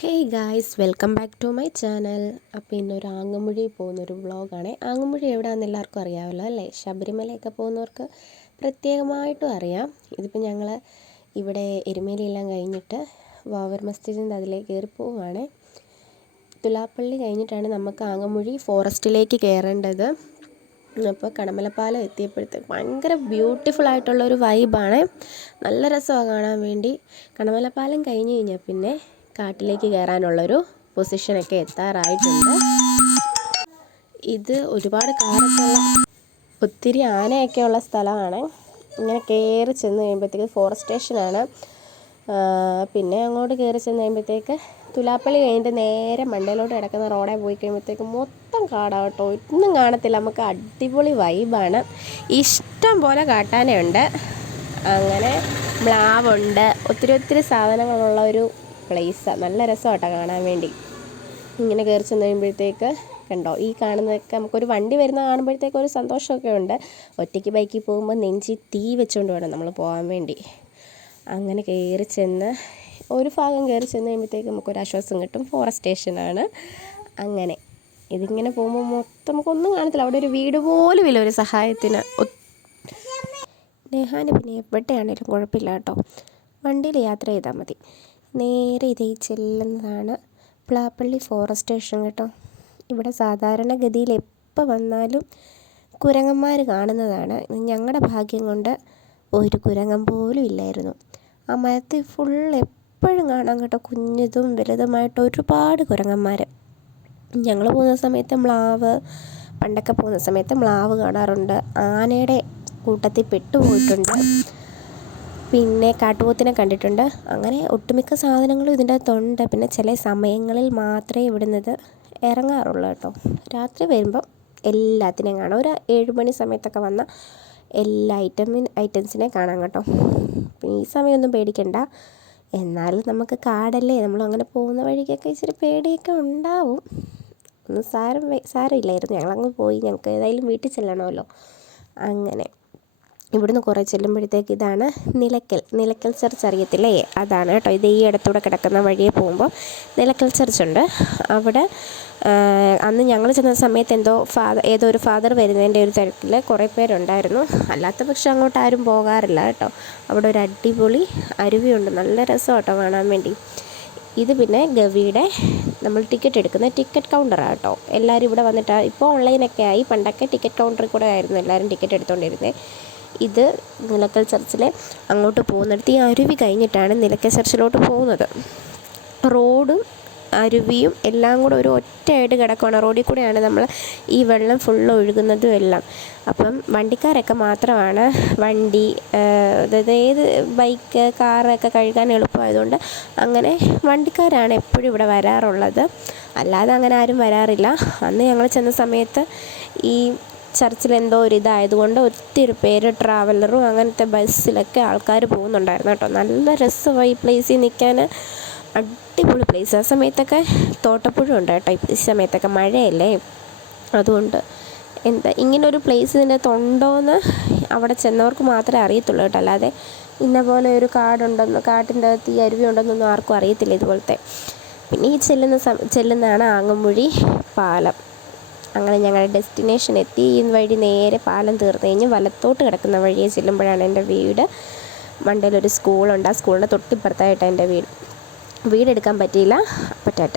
Hey guys, welcome back to my channel. അപ്പോൾ ഇന്നൊരു ആങ്ങമുഴി പോകുന്നൊരു വ്ളോഗാണ്. ആങ്ങമുഴി എവിടെയാണെന്ന് എല്ലാവർക്കും അറിയാമല്ലോ അല്ലേ? ശബരിമലയൊക്കെ പോകുന്നവർക്ക് പ്രത്യേകമായിട്ടും അറിയാം. ഇതിപ്പോൾ ഞങ്ങൾ ഇവിടെ എരുമേലിയെല്ലാം കഴിഞ്ഞിട്ട് വാവർ മസ്ജിദിൻ്റെ അതിലേക്ക് കയറി പോവുകയാണ്. തുലാപ്പള്ളി കഴിഞ്ഞിട്ടാണ് നമുക്ക് ആങ്ങമുഴി ഫോറസ്റ്റിലേക്ക് കയറേണ്ടത്. അപ്പോൾ കടമലപ്പാലം എത്തിയപ്പോഴത്തേക്ക് ഭയങ്കര ബ്യൂട്ടിഫുൾ ആയിട്ടുള്ളൊരു വൈബാണ്. നല്ല രസമാണ് കാണാൻ വേണ്ടി. കടമലപ്പാലം കഴിഞ്ഞ് കഴിഞ്ഞാൽ പിന്നെ കാട്ടിലേക്ക് കയറാനുള്ളൊരു പൊസിഷനൊക്കെ എത്താറായിട്ടുണ്ട്. ഇത് ഒരുപാട് കാടൊക്കെയുള്ള ഒത്തിരി ആനയൊക്കെ ഉള്ള സ്ഥലമാണ്. ഇങ്ങനെ കയറി ചെന്ന് കഴിയുമ്പോഴത്തേക്ക് ഫോറസ്റ്റ് സ്റ്റേഷനാണ്. പിന്നെ അങ്ങോട്ട് കയറി ചെന്ന് കഴിയുമ്പോഴത്തേക്ക് തുലാപ്പള്ളി കഴിഞ്ഞിട്ട് നേരെ മണ്ടയിലോട്ട് കിടക്കുന്ന റോഡിൽ പോയി കഴിയുമ്പോഴത്തേക്ക് മൊത്തം കാടാട്ടോ, ഒന്നും കാണത്തില്ല. നമുക്ക് അടിപൊളി വൈബാണ്. ഇഷ്ടം പോലെ കാട്ടാനയുണ്ട്, അങ്ങനെ മ്ലാവുണ്ട്, ഒത്തിരി സാധനങ്ങളുള്ള ഒരു പ്ലേസാണ്. നല്ല രസമാട്ടോ കാണാൻ വേണ്ടി. ഇങ്ങനെ കയറി ചെന്ന് കഴിയുമ്പോഴത്തേക്ക് കണ്ടോ, ഈ കാണുന്നതൊക്കെ നമുക്കൊരു വണ്ടി വരുന്ന കാണുമ്പോഴത്തേക്ക് ഒരു സന്തോഷമൊക്കെ ഉണ്ട്. ഒറ്റയ്ക്ക് ബൈക്കിൽ പോകുമ്പോൾ നെഞ്ചിൽ തീ വെച്ചുകൊണ്ട് വേണം നമ്മൾ പോകാൻ വേണ്ടി. അങ്ങനെ കയറി ചെന്ന് ഒരു ഭാഗം കയറി ചെന്ന് കഴിയുമ്പോഴത്തേക്ക് നമുക്കൊരാശ്വാസം കിട്ടും. ഫോറസ്റ്റ് സ്റ്റേഷനാണ്. അങ്ങനെ ഇതിങ്ങനെ പോകുമ്പോൾ മൊത്തം നമുക്കൊന്നും കാണത്തില്ല. അവിടെ ഒരു വീട് പോലും ഇല്ല ഒരു സഹായത്തിന്. നെഹാന് പിന്നെ എവിടെയാണേലും കുഴപ്പമില്ല കേട്ടോ, വണ്ടിയിൽ യാത്ര ചെയ്താൽ മതി. നേരെ ഇതേ ചെല്ലുന്നതാണ് പ്ലാപ്പള്ളി ഫോറസ്റ്റ് സ്റ്റേഷൻ കേട്ടോ. ഇവിടെ സാധാരണഗതിയിൽ എപ്പോൾ വന്നാലും കുരങ്ങന്മാർ കാണുന്നതാണ്. ഞങ്ങളുടെ ഭാഗ്യം കൊണ്ട് ഒരു കുരങ്ങൻ പോലും ഇല്ലായിരുന്നു. ആ മരത്തിൽ ഫുൾ എപ്പോഴും കാണാം കേട്ടോ, കുഞ്ഞതും വലുതുമായിട്ട് ഒരുപാട് കുരങ്ങന്മാർ. ഞങ്ങൾ പോകുന്ന സമയത്ത് പണ്ടൊക്കെ പോകുന്ന സമയത്ത് മ്ലാവ് കാണാറുണ്ട്. ആനയുടെ കൂട്ടത്തിൽ പെട്ടുപോയിട്ടുണ്ട്. പിന്നെ കാട്ടുപോത്തിനെ കണ്ടിട്ടുണ്ട്. അങ്ങനെ ഒട്ടുമിക്ക സാധനങ്ങളും ഇതിൻ്റെ അകത്തുണ്ട്. പിന്നെ ചില സമയങ്ങളിൽ മാത്രമേ ഇവിടുന്നത് ഇറങ്ങാറുള്ളൂ കേട്ടോ. രാത്രി വരുമ്പം എല്ലാത്തിനെയും കാണാം. ഒരു 7 മണി സമയത്തൊക്കെ വന്ന എല്ലാ ഐറ്റംസിനെ കാണാം കേട്ടോ. പിന്നെ ഈ സമയമൊന്നും പേടിക്കണ്ട. എന്നാലും നമുക്ക് കാടല്ലേ, നമ്മളങ്ങനെ പോകുന്ന വഴിക്കൊക്കെ ഇച്ചിരി പേടിയൊക്കെ ഉണ്ടാവും. ഒന്നും സാരമില്ലായിരുന്നു. ഞങ്ങളങ്ങ് പോയി. ഞങ്ങൾക്ക് ഏതായാലും വീട്ടിൽ ചെല്ലണമല്ലോ. അങ്ങനെ ഇവിടുന്ന് കുറേ ചെല്ലുമ്പോഴത്തേക്ക് ഇതാണ് നിലയ്ക്കൽ ചർച്ച്, അറിയത്തില്ലേ? അതാണ് കേട്ടോ. ഇത് ഈ ഇടത്തൂടെ കിടക്കുന്ന വഴിയെ പോകുമ്പോൾ നിലയ്ക്കൽ ചർച്ചുണ്ട്. അവിടെ അന്ന് ഞങ്ങൾ ചെന്ന സമയത്ത് ഏതോ ഒരു ഫാദർ വരുന്നതിൻ്റെ ഒരു തിരക്കിൽ കുറേ പേരുണ്ടായിരുന്നു. അല്ലാത്ത പക്ഷെ അങ്ങോട്ട് ആരും പോകാറില്ല കേട്ടോ. അവിടെ ഒരു അടിപൊളി അരുവിയുണ്ട്, നല്ല രസം കേട്ടോ കാണാൻ വേണ്ടി. ഇത് പിന്നെ ഗവിയുടെ നമ്മൾ ടിക്കറ്റ് എടുക്കുന്ന ടിക്കറ്റ് കൗണ്ടറാണ് കേട്ടോ. എല്ലാവരും ഇവിടെ വന്നിട്ട് ഇപ്പോൾ ഓൺലൈനൊക്കെ ആയി. പണ്ടൊക്കെ ടിക്കറ്റ് കൗണ്ടറിൽ കൂടെ ആയിരുന്നു എല്ലാവരും ടിക്കറ്റ് എടുത്തുകൊണ്ടിരുന്നത്. ഇത് നിലയ്ക്കൽ ചർച്ചിലെ അങ്ങോട്ട് പോകുന്നിടത്ത് ഈ അരുവി കഴിഞ്ഞിട്ടാണ് നിലയ്ക്കൽ ചർച്ചിലോട്ട് പോകുന്നത്. റോഡും അരുവിയും എല്ലാം കൂടെ ഒരു ഒറ്റയായിട്ട് കിടക്കുകയാണ്. റോഡിൽ കൂടെയാണ് നമ്മൾ ഈ വെള്ളം ഫുള്ള് ഒഴുകുന്നതും എല്ലാം. അപ്പം വണ്ടിക്കാരൊക്കെ മാത്രമാണ് വണ്ടി, അതായത് ഏത് ബൈക്ക് കാറൊക്കെ കഴുകാൻ എളുപ്പമായതുകൊണ്ട് അങ്ങനെ വണ്ടിക്കാരാണ് എപ്പോഴും ഇവിടെ വരാറുള്ളത്. അല്ലാതെ അങ്ങനെ ആരും വരാറില്ല. അന്ന് ഞങ്ങൾ ചെന്ന സമയത്ത് ഈ ചർച്ചിൽ എന്തോ ഒരു ഇതായതുകൊണ്ട് ഒത്തിരി പേര് ട്രാവലറും അങ്ങനത്തെ ബസ്സിലൊക്കെ ആൾക്കാർ പോകുന്നുണ്ടായിരുന്നു കേട്ടോ. നല്ല രസമായി ഈ പ്ലേസിൽ നിൽക്കാൻ, അടിപൊളി പ്ലേസ്. ആ സമയത്തൊക്കെ തോട്ടപ്പുഴ ഉണ്ട് കേട്ടോ. ഈ സമയത്തൊക്കെ മഴയല്ലേ, അതുകൊണ്ട് ഇങ്ങനൊരു പ്ലേസ് ഇതിനകത്ത് ഉണ്ടോയെന്ന് അവിടെ ചെന്നവർക്ക് മാത്രമേ അറിയത്തുള്ളൂ കേട്ടോ. അല്ലാതെ ഇന്ന പോലെ ഒരു കാട്ടിൻ്റെ അകത്ത് ഈ അരുവി ഉണ്ടെന്നൊന്നും ആർക്കും അറിയത്തില്ല ഇതുപോലത്തെ. പിന്നെ ഈ ചെല്ലുന്നതാണ് ആങ്ങമുഴി പാലം. അങ്ങനെ ഞങ്ങളുടെ ഡെസ്റ്റിനേഷൻ എത്തി. ഈ വഴി നേരെ പാലം തീർന്നു കഴിഞ്ഞ് വലത്തോട്ട് കിടക്കുന്ന വഴിയെ ചെല്ലുമ്പോഴാണ് എൻ്റെ വീട്. മണ്ടയിലൊരു സ്കൂളുണ്ട്. ആ സ്കൂളിൻ്റെ തൊട്ടിപ്പുറത്തായിട്ടാണ് എൻ്റെ വീടെടുക്കാൻ പറ്റിയില്ല. അപ്പോൾ ടാറ്റ.